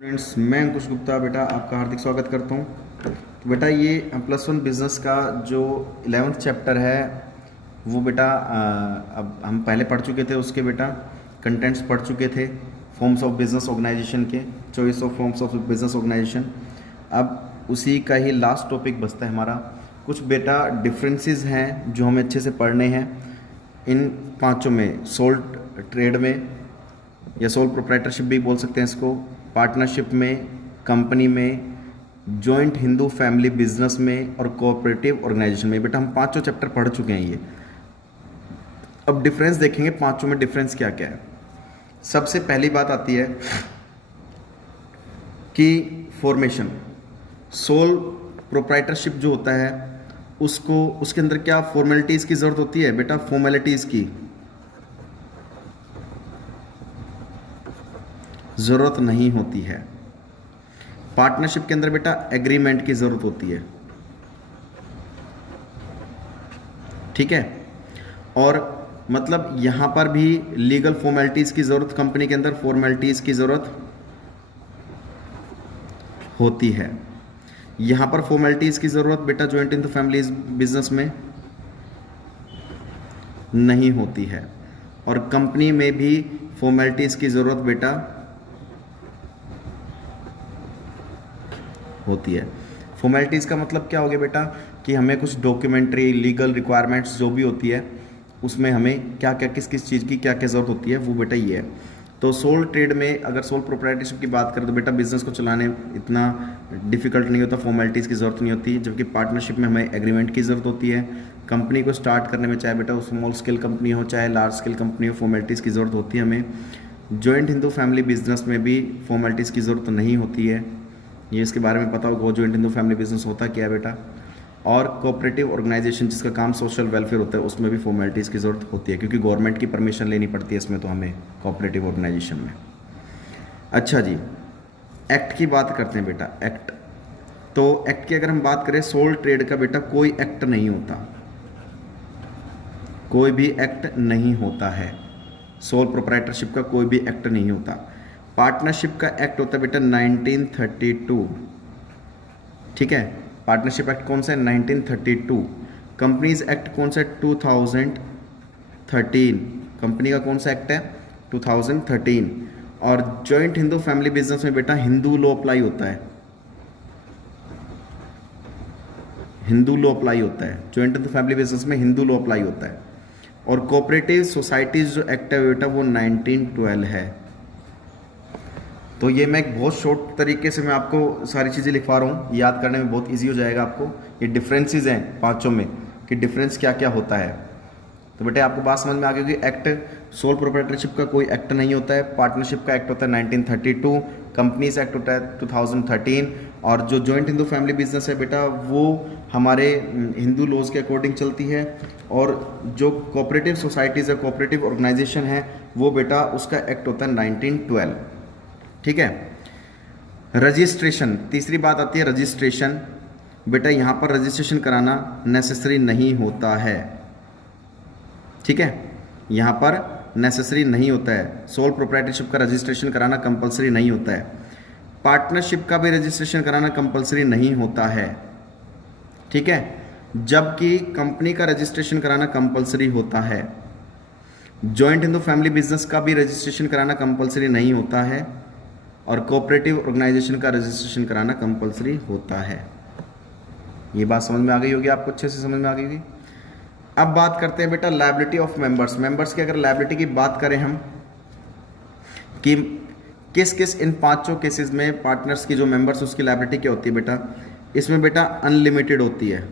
Friends, मैं अंकुश गुप्ता बेटा आपका हार्दिक स्वागत करता हूँ। तो बेटा ये +1 बिजनेस का जो 11th चैप्टर है वो बेटा अब हम पहले पढ़ चुके थे। उसके बेटा कंटेंट्स पढ़ चुके थे, फॉर्म्स ऑफ बिजनेस ऑर्गेनाइजेशन के, choice of forms of business organisation. अब उसी का ही लास्ट टॉपिक बचता है हमारा। कुछ बेटा डिफरेंसेस हैं जो हमें अच्छे से पढ़ने हैं इन पांचों में, सोल ट्रेड में या सोल प्रोप्राइटरशिप भी बोल सकते हैं इसको, पार्टनरशिप में, कंपनी में, जॉइंट हिंदू फैमिली बिजनेस में और कोऑपरेटिव ऑर्गेनाइजेशन में। बेटा हम पांचों चैप्टर पढ़ चुके हैं ये। अब डिफरेंस देखेंगे पांचों में डिफरेंस क्या क्या है। सबसे पहली बात आती है कि फॉर्मेशन। सोल प्रोप्राइटरशिप जो होता है उसको, उसके अंदर क्या फॉर्मेलिटीज़ की ज़रूरत होती है बेटा? फॉर्मेलिटीज़ की ज़रूरत नहीं होती है। पार्टनरशिप के अंदर बेटा एग्रीमेंट की ज़रूरत होती है, ठीक है। और मतलब यहाँ पर भी लीगल फॉर्मेलिटीज़ की ज़रूरत, कंपनी के अंदर फॉर्मेलिटीज़ की ज़रूरत होती है। यहाँ पर फॉर्मेलिटीज़ की ज़रूरत बेटा joint in the family business में नहीं होती है, और कंपनी में भी फॉर्मेलिटीज़ की ज़रूरत बेटा होती है। फॉर्मेलिटीज़ का मतलब क्या हो गया बेटा कि हमें कुछ डॉक्यूमेंट्री लीगल रिक्वायरमेंट्स जो भी होती है उसमें हमें क्या क्या किस किस चीज़ की क्या क्या ज़रूरत होती है, वो बेटा ये है। तो सोल ट्रेड में अगर सोल प्रोप्राइटरशिप की बात करें तो बेटा बिजनेस को चलाने इतना डिफिकल्ट नहीं होता, फॉर्मेलिटीज़ की ज़रूरत नहीं होती। जबकि पार्टनरशिप में हमें एग्रीमेंट की ज़रूरत होती है। कंपनी को स्टार्ट करने में, चाहे बेटा वो स्मॉल स्केल कंपनी हो चाहे लार्ज स्केल कंपनी हो, फॉर्मेलिटीज़ की ज़रूरत होती है हमें। जॉइंट हिंदू फैमिली बिजनेस में भी फॉर्मेलिटीज़ की ज़रूरत नहीं होती है। ये इसके बारे में पता होगा जॉइंट हिंदू फैमिली बिजनेस होता क्या है बेटा। और कोऑपरेटिव ऑर्गेनाइजेशन जिसका काम सोशल वेलफेयर होता है उसमें भी फॉर्मेलिटीज़ की ज़रूरत होती है, क्योंकि गवर्नमेंट की परमिशन लेनी पड़ती है इसमें तो हमें कोऑपरेटिव ऑर्गेनाइजेशन में। अच्छा जी, एक्ट की बात करते हैं बेटा। एक्ट, तो एक्ट की अगर हम बात करें सोल ट्रेड का बेटा कोई एक्ट नहीं होता, कोई भी एक्ट नहीं होता है। सोल प्रोप्राइटरशिप का कोई भी एक्ट नहीं होता। पार्टनरशिप का एक्ट होता है बेटा 1932, ठीक है। पार्टनरशिप एक्ट कौन सा है? 1932। कंपनीज एक्ट कौन सा है? 2013। कंपनी का कौन सा एक्ट है? 2013। और जॉइंट हिंदू फैमिली बिजनेस में बेटा हिंदू लॉ अप्लाई होता है, हिंदू लॉ अप्लाई होता है। जॉइंट हिंदू फैमिली बिजनेस में हिंदू लॉ अप्लाई होता है। और कोऑपरेटिव सोसाइटीज जो एक्ट है बेटा वो 1912 है। तो ये मैं एक बहुत शॉर्ट तरीके से मैं आपको सारी चीज़ें लिखवा रहा हूँ, याद करने में बहुत इजी हो जाएगा आपको। ये डिफरेंसेस हैं पांचों में कि डिफरेंस क्या क्या होता है। तो बेटे आपको बात समझ में आ गई होगी। एक्ट, सोल प्रोप्राइटरशिप का कोई एक्ट नहीं होता है। पार्टनरशिप का एक्ट होता है 1932, कंपनीज एक्ट होता है 2013, और जो जॉइंट हिंदू फैमिली बिजनेस है बेटा वो हमारे हिंदू लॉज के अकॉर्डिंग चलती है। और जो कोऑपरेटिव सोसाइटीज़ है, कोऑपरेटिव ऑर्गेनाइजेशन है, वो बेटा उसका एक्ट होता है 1912, ठीक है। रजिस्ट्रेशन, तीसरी बात आती है रजिस्ट्रेशन। बेटा यहाँ पर रजिस्ट्रेशन कराना नेसेसरी नहीं होता है, ठीक है। यहाँ पर नेसेसरी नहीं होता है। सोल प्रोप्राइटरशिप का रजिस्ट्रेशन कराना कंपलसरी नहीं होता है। पार्टनरशिप का भी रजिस्ट्रेशन कराना कंपलसरी नहीं होता है, ठीक है। जबकि कंपनी का रजिस्ट्रेशन कराना कंपलसरी होता है। जॉइंट हिंदू फैमिली बिजनेस का भी रजिस्ट्रेशन कराना कंपलसरी नहीं होता है, और कोऑपरेटिव ऑर्गेनाइजेशन का रजिस्ट्रेशन कराना कंपलसरी होता है। ये बात समझ में आ गई होगी आपको, अच्छे से समझ में आ गई होगी। अब बात करते हैं बेटा लायबिलिटी ऑफ मेंबर्स। मेंबर्स की अगर लायबिलिटी की बात करें हम कि किस किस इन पांचों केसेस में पार्टनर्स की जो मेंबर्स उसकी लायबिलिटी क्या होती है बेटा, इसमें बेटा अनलिमिटेड होती है।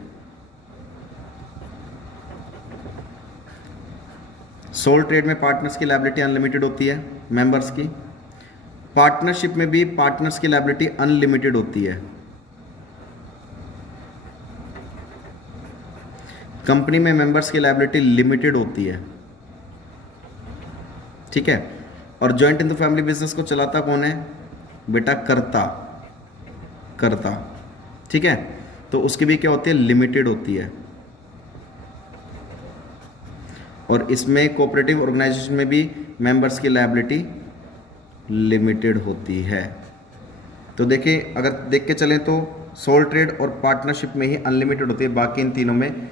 सोल ट्रेड में पार्टनर्स की लायबिलिटी अनलिमिटेड होती है मेंबर्स की। पार्टनरशिप में भी पार्टनर्स की लायबिलिटी अनलिमिटेड होती है। कंपनी में मेंबर्स की लायबिलिटी लिमिटेड होती है, ठीक है। और joint in the family business को चलाता कौन है बेटा? कर्ता, कर्ता, ठीक है। तो उसकी भी क्या होती है? लिमिटेड होती है। और इसमें कोऑपरेटिव ऑर्गेनाइजेशन में भी मेंबर्स की लायबिलिटी लिमिटेड होती है। तो देखिए, अगर देख के चलें तो सोल ट्रेड और पार्टनरशिप में ही अनलिमिटेड होती है, बाकी इन तीनों में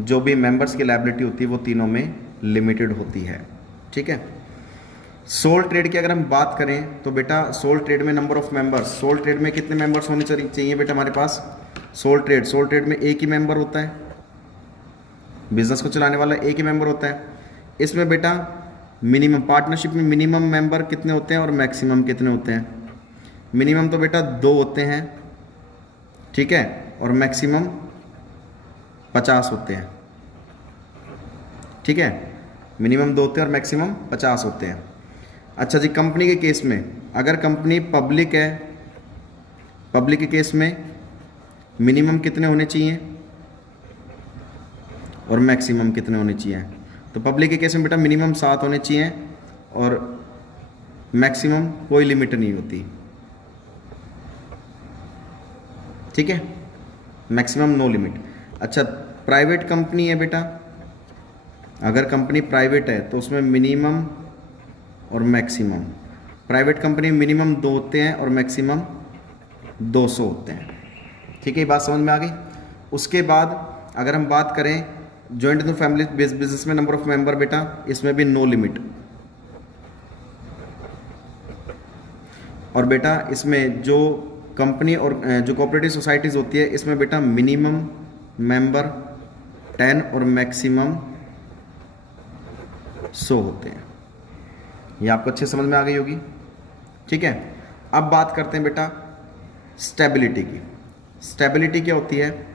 जो भी मेंबर्स की लायबिलिटी होती है वो तीनों में लिमिटेड होती है। ठीक है। सोल ट्रेड की अगर हम बात करें तो बेटा सोल ट्रेड में number of members, sole trade में कितने मेंबर्स होने चाहिए बेटा हमारे पास? सोल ट्रेड में एक ही मेंबर होता है, बिजनेस को चलाने वाला एक ही मेंबर होता है। इसमें बेटा मिनिमम, पार्टनरशिप में मिनिमम मेंबर कितने होते हैं और मैक्सिमम कितने होते हैं? मिनिमम तो बेटा 2 होते हैं, ठीक है, और मैक्सिमम 50 होते हैं। ठीक है, मिनिमम 2 होते हैं और मैक्सिमम 50 होते हैं। अच्छा जी, कंपनी के केस में अगर कंपनी पब्लिक है, पब्लिक के केस में मिनिमम कितने होने चाहिए और मैक्सिमम कितने होने चाहिए? तो पब्लिक के केस में बेटा मिनिमम 7 होने चाहिए और मैक्सिमम कोई लिमिट नहीं होती। ठीक है, मैक्सिमम नो लिमिट। अच्छा, प्राइवेट कंपनी है बेटा, अगर कंपनी प्राइवेट है तो उसमें मिनिमम और मैक्सिमम, प्राइवेट कंपनी मिनिमम 2 होते हैं और मैक्सिमम 200 होते हैं। ठीक है, ये बात समझ में आ गई। उसके बाद अगर हम बात करें जॉइंट इन फैमिली बिजनेस में नंबर ऑफ मेंबर बेटा, इसमें भी नो लिमिट। और बेटा इसमें जो कंपनी और जो कोऑपरेटिव सोसाइटीज़ होती है इसमें बेटा मिनिमम मेंबर 10 और मैक्सिमम 100 होते हैं। ये आपको अच्छे समझ में आ गई होगी। ठीक है, अब बात करते हैं बेटा स्टेबिलिटी की। स्टेबिलिटी क्या होती है?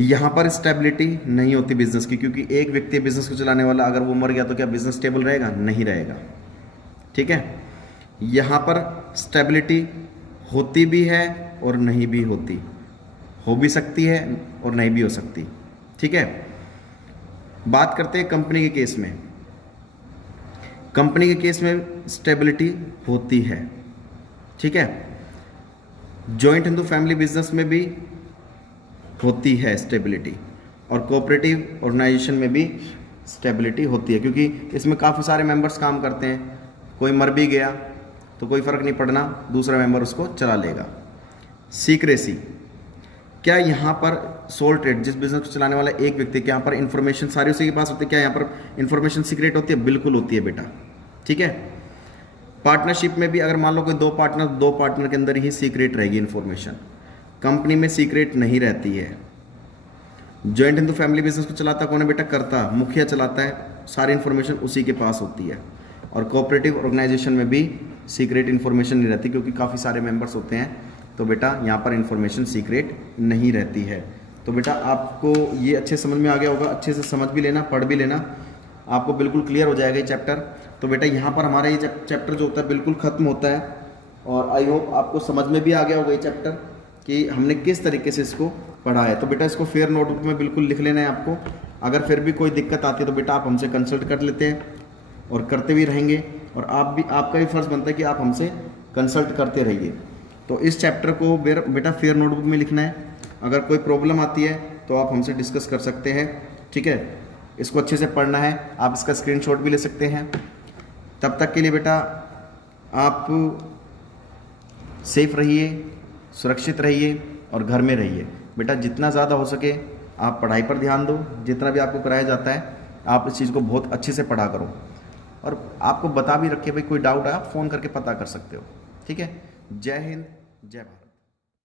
यहाँ पर स्टेबिलिटी नहीं होती बिजनेस की, क्योंकि एक व्यक्ति बिजनेस को चलाने वाला अगर वो मर गया तो क्या बिजनेस स्टेबल रहेगा? नहीं रहेगा। ठीक है, यहाँ पर स्टेबिलिटी होती भी है और नहीं भी होती, हो भी सकती है और नहीं भी हो सकती। ठीक है, बात करते हैं कंपनी के केस में। कंपनी के केस में स्टेबिलिटी होती है। ठीक है, जॉइंट हिंदू फैमिली बिजनेस में भी होती है स्टेबिलिटी, और कोऑपरेटिव ऑर्गेनाइजेशन में भी स्टेबिलिटी होती है, क्योंकि इसमें काफ़ी सारे मेंबर्स काम करते हैं। कोई मर भी गया तो कोई फ़र्क नहीं पड़ना, दूसरा मेंबर उसको चला लेगा। सीक्रेसी, क्या यहाँ पर सोल ट्रेड जिस बिजनेस को चलाने वाला एक व्यक्ति, क्या यहाँ पर इन्फॉर्मेशन सारी उसी के पास होती है? क्या यहाँ पर इन्फॉर्मेशन सीक्रेट होती है? बिल्कुल होती है बेटा। ठीक है, पार्टनरशिप में भी अगर मान लो कोई दो पार्टनर के अंदर ही सीक्रेट रहेगी इन्फॉर्मेशन, कंपनी में सीक्रेट नहीं रहती है। जॉइंट हिंदू फैमिली बिजनेस को चलाता कौन है बेटा? कर्ता, मुखिया चलाता है, सारी इन्फॉर्मेशन उसी के पास होती है। और कोऑपरेटिव ऑर्गेनाइजेशन में भी सीक्रेट इन्फॉर्मेशन नहीं रहती, क्योंकि काफ़ी सारे मेंबर्स होते हैं, तो बेटा यहाँ पर इन्फॉर्मेशन सीक्रेट नहीं रहती है। तो बेटा आपको ये अच्छे समझ में आ गया होगा, अच्छे से समझ भी लेना, पढ़ भी लेना, आपको बिल्कुल क्लियर हो जाएगा ये चैप्टर। तो बेटा यहाँ पर हमारा ये चैप्टर जो होता है बिल्कुल ख़त्म होता है, और आई होप आपको समझ में भी आ गया होगा ये चैप्टर कि हमने किस तरीके से इसको पढ़ा है। तो बेटा इसको फेयर नोटबुक में बिल्कुल लिख लेना है आपको। अगर फिर भी कोई दिक्कत आती है तो बेटा आप हमसे कंसल्ट कर लेते हैं और करते भी रहेंगे, और आपका भी फ़र्ज़ बनता है कि आप हमसे कंसल्ट करते रहिए। तो इस चैप्टर को बेटा फेयर नोटबुक में लिखना है। अगर कोई प्रॉब्लम आती है तो आप हमसे डिस्कस कर सकते हैं। ठीक है, इसको अच्छे से पढ़ना है, आप इसका स्क्रीनशॉट भी ले सकते हैं। तब तक के लिए बेटा आप सेफ रहिए, सुरक्षित रहिए और घर में रहिए। बेटा जितना ज़्यादा हो सके आप पढ़ाई पर ध्यान दो, जितना भी आपको कराया जाता है आप इस चीज़ को बहुत अच्छे से पढ़ा करो, और आपको बता भी रखे भाई कोई डाउट है आप फ़ोन करके पता कर सकते हो। ठीक है, जय हिंद, जय भारत।